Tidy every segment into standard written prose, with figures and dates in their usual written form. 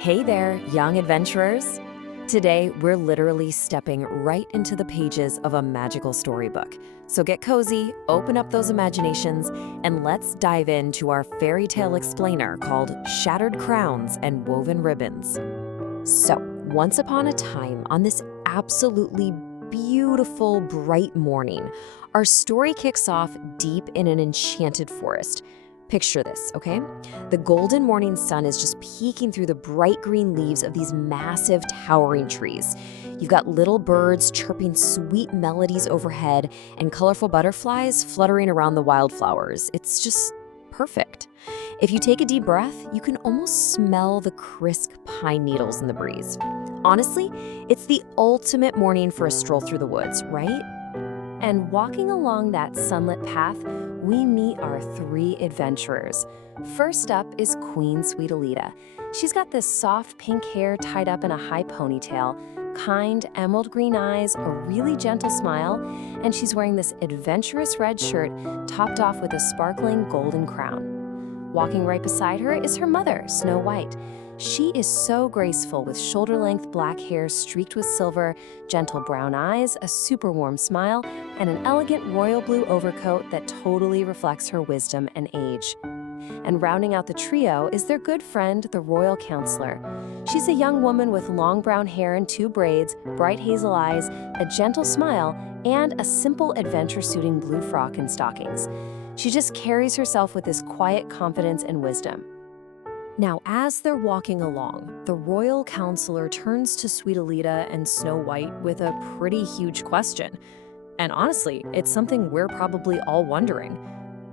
Hey there, young adventurers! Today, we're literally stepping right into the pages of a magical storybook. So get cozy, open up those imaginations, and let's dive into our fairy tale explainer called Shattered Crowns and Woven Ribbons. So, once upon a time, on this absolutely beautiful, bright morning, our story kicks off deep in an enchanted forest. Picture this, okay? The golden morning sun is just peeking through the bright green leaves of these massive, towering trees. You've got little birds chirping sweet melodies overhead and colorful butterflies fluttering around the wildflowers. It's just perfect. If you take a deep breath, you can almost smell the crisp pine needles in the breeze. Honestly, it's the ultimate morning for a stroll through the woods, right? And walking along that sunlit path, we meet our three adventurers. First up is Queen Sweetalita. She's got this soft pink hair tied up in a high ponytail, kind emerald green eyes, a really gentle smile, and she's wearing this adventurous red shirt topped off with a sparkling golden crown. Walking right beside her is her mother, Snow White. She is so graceful with shoulder-length black hair streaked with silver, gentle brown eyes, a super warm smile, and an elegant royal blue overcoat that totally reflects her wisdom and age. And rounding out the trio is their good friend, the royal counselor. She's a young woman with long brown hair and two braids, bright hazel eyes, a gentle smile, and a simple adventure-suiting blue frock and stockings. She just carries herself with this quiet confidence and wisdom. Now, as they're walking along, the royal counselor turns to Sweetalita and Snow White with a pretty huge question. And honestly, it's something we're probably all wondering.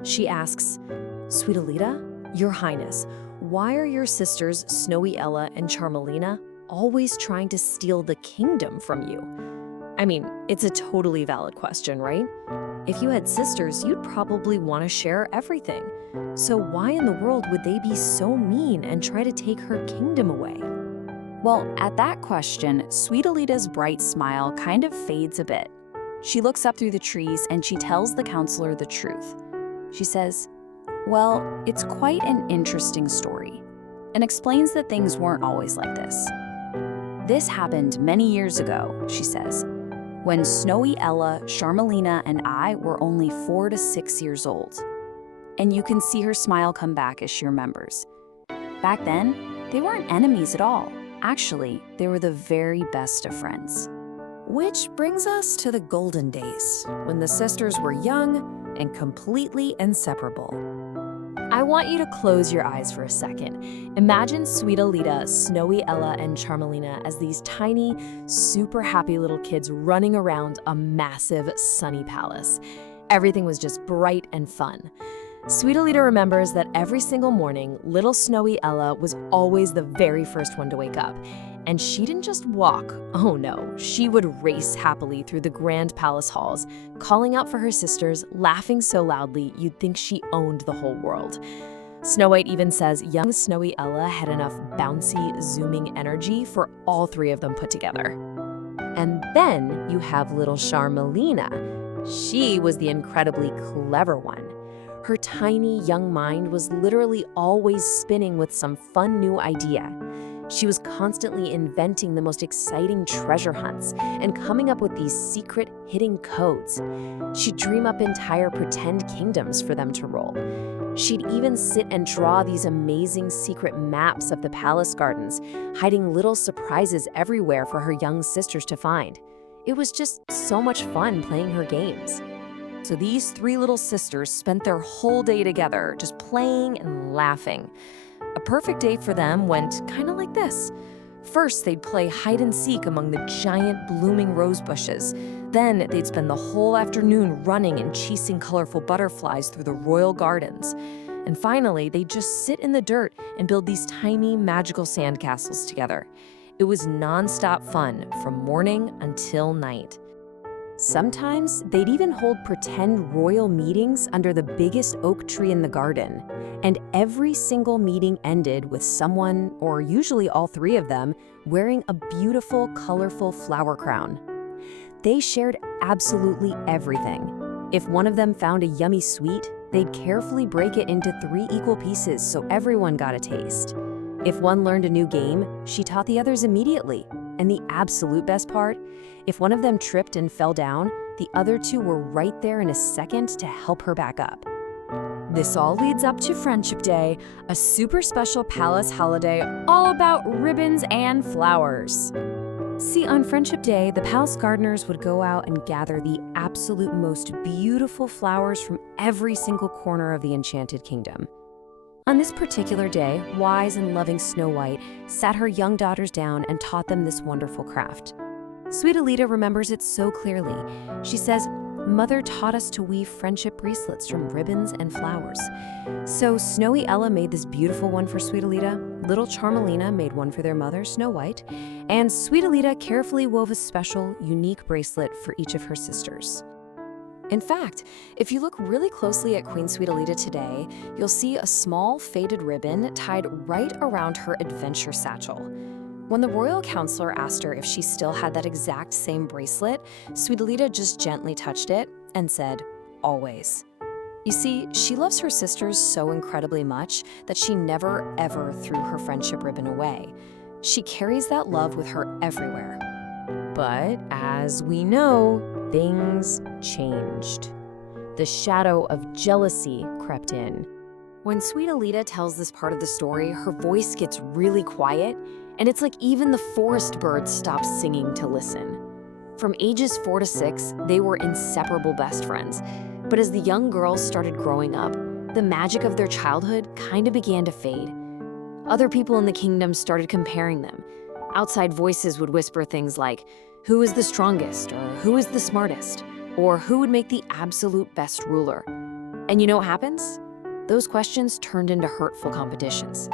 She asks, "Sweetalita, Your Highness, why are your sisters, Snowy Ella and Charmalina, always trying to steal the kingdom from you?" I mean, it's a totally valid question, right? If you had sisters, you'd probably want to share everything. So why in the world would they be so mean and try to take her kingdom away? Well, at that question, Sweetalita's bright smile kind of fades a bit. She looks up through the trees and she tells the counselor the truth. She says, "Well, it's quite an interesting story," and explains that things weren't always like this. "This happened many years ago," she says, "when Snowy Ella, Charmalina, and I were only 4 to 6 years old." And you can see her smile come back as she remembers. Back then, they weren't enemies at all. Actually, they were the very best of friends. Which brings us to the golden days, when the sisters were young and completely inseparable. I want you to close your eyes for a second. Imagine Sweetalita, Snowy Ella, and Charmalina as these tiny, super happy little kids running around a massive, sunny palace. Everything was just bright and fun. Sweetalita remembers that every single morning, little Snowy Ella was always the very first one to wake up. And she didn't just walk, oh no, she would race happily through the grand palace halls, calling out for her sisters, laughing so loudly you'd think she owned the whole world. Snow White even says young Snowy Ella had enough bouncy, zooming energy for all three of them put together. And then you have little Charmalina. She was the incredibly clever one. Her tiny young mind was literally always spinning with some fun new idea. She was constantly inventing the most exciting treasure hunts and coming up with these secret hidden codes. She'd dream up entire pretend kingdoms for them to rule. She'd even sit and draw these amazing secret maps of the palace gardens, hiding little surprises everywhere for her young sisters to find. It was just so much fun playing her games. So these three little sisters spent their whole day together, just playing and laughing. A perfect day for them went kind of like this. First, they'd play hide and seek among the giant blooming rose bushes. Then they'd spend the whole afternoon running and chasing colorful butterflies through the royal gardens. And finally, they'd just sit in the dirt and build these tiny magical sandcastles together. It was nonstop fun from morning until night. Sometimes they'd even hold pretend royal meetings under the biggest oak tree in the garden. And every single meeting ended with someone, or usually all three of them, wearing a beautiful, colorful flower crown. They shared absolutely everything. If one of them found a yummy sweet, they'd carefully break it into 3 equal pieces so everyone got a taste. If one learned a new game, she taught the others immediately. And the absolute best part, if one of them tripped and fell down, the other two were right there in a second to help her back up. This all leads up to Friendship Day, a super special palace holiday all about ribbons and flowers. See, on Friendship Day, the palace gardeners would go out and gather the absolute most beautiful flowers from every single corner of the Enchanted Kingdom. On this particular day, wise and loving Snow White sat her young daughters down and taught them this wonderful craft. Sweetalita remembers it so clearly. She says, "Mother taught us to weave friendship bracelets from ribbons and flowers." So Snowy Ella made this beautiful one for Sweetalita, little Charmalina made one for their mother, Snow White, and Sweetalita carefully wove a special, unique bracelet for each of her sisters. In fact, if you look really closely at Queen Sweetalita today, you'll see a small faded ribbon tied right around her adventure satchel. When the royal counselor asked her if she still had that exact same bracelet, Sweetalita just gently touched it and said, "Always." You see, she loves her sisters so incredibly much that she never ever threw her friendship ribbon away. She carries that love with her everywhere. But as we know, things changed. The shadow of jealousy crept in. When Sweetalita tells this part of the story, her voice gets really quiet, and it's like even the forest birds stop singing to listen. From ages 4 to 6, they were inseparable best friends. But as the young girls started growing up, the magic of their childhood kind of began to fade. Other people in the kingdom started comparing them. Outside voices would whisper things like, "Who is the strongest?" or "Who is the smartest?" or "Who would make the absolute best ruler?" And you know what happens? Those questions turned into hurtful competitions.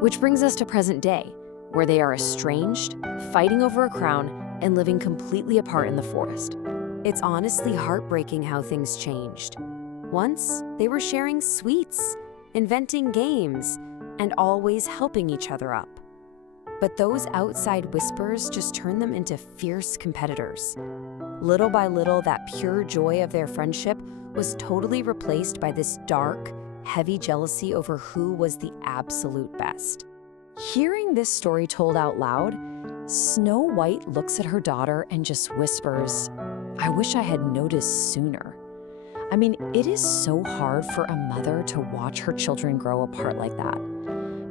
Which brings us to present day, where they are estranged, fighting over a crown, and living completely apart in the forest. It's honestly heartbreaking how things changed. Once, they were sharing sweets, inventing games, and always helping each other up. But those outside whispers just turned them into fierce competitors. Little by little, that pure joy of their friendship was totally replaced by this dark, heavy jealousy over who was the absolute best. Hearing this story told out loud, Snow White looks at her daughter and just whispers, "I wish I had noticed sooner." I mean, it is so hard for a mother to watch her children grow apart like that.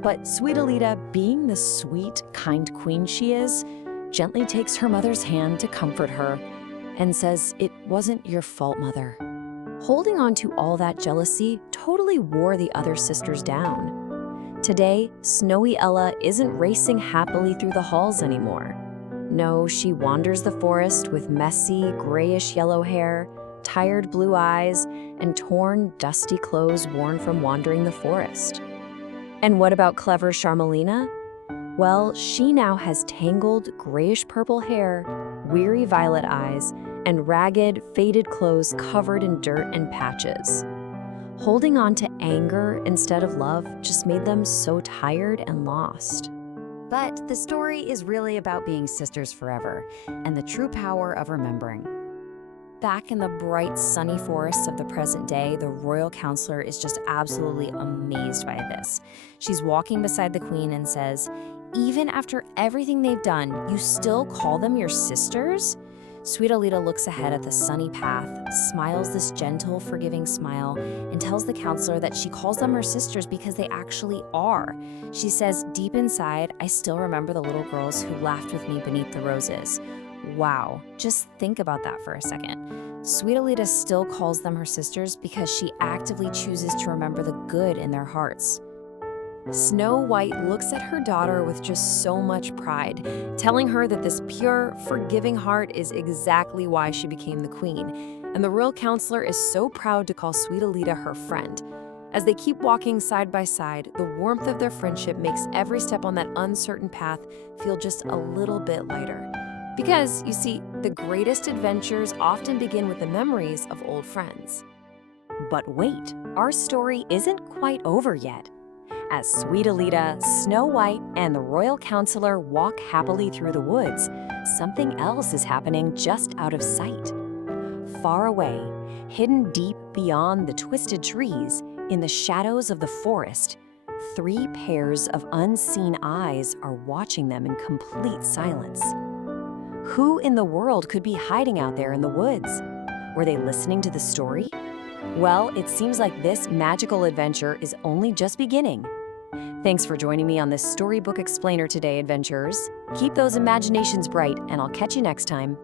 But Sweetalita, being the sweet, kind queen she is, gently takes her mother's hand to comfort her and says, "It wasn't your fault, Mother." Holding on to all that jealousy totally wore the other sisters down. Today, Snowy Ella isn't racing happily through the halls anymore. No, she wanders the forest with messy, grayish-yellow hair, tired blue eyes, and torn, dusty clothes worn from wandering the forest. And what about clever Charmalina? Well, she now has tangled, grayish-purple hair, weary violet eyes, and ragged, faded clothes covered in dirt and patches. Holding on to anger instead of love just made them so tired and lost. But the story is really about being sisters forever and the true power of remembering. Back in the bright, sunny forests of the present day, the royal counselor is just absolutely amazed by this. She's walking beside the queen and says, "Even after everything they've done, you still call them your sisters?" Sweetalita looks ahead at the sunny path, smiles this gentle, forgiving smile, and tells the counselor that she calls them her sisters because they actually are. She says, "Deep inside, I still remember the little girls who laughed with me beneath the roses." Wow, just think about that for a second. Sweetalita still calls them her sisters because she actively chooses to remember the good in their hearts. Snow White looks at her daughter with just so much pride, telling her that this pure, forgiving heart is exactly why she became the queen. And the royal counselor is so proud to call Sweetalita her friend. As they keep walking side by side, the warmth of their friendship makes every step on that uncertain path feel just a little bit lighter. Because, you see, the greatest adventures often begin with the memories of old friends. But wait, our story isn't quite over yet. As Sweetalita, Snow White, and the royal counselor walk happily through the woods, something else is happening just out of sight. Far away, hidden deep beyond the twisted trees, in the shadows of the forest, 3 pairs of unseen eyes are watching them in complete silence. Who in the world could be hiding out there in the woods? Were they listening to the story? Well, it seems like this magical adventure is only just beginning. Thanks for joining me on this Storybook Explainer today, adventurers. Keep those imaginations bright, and I'll catch you next time.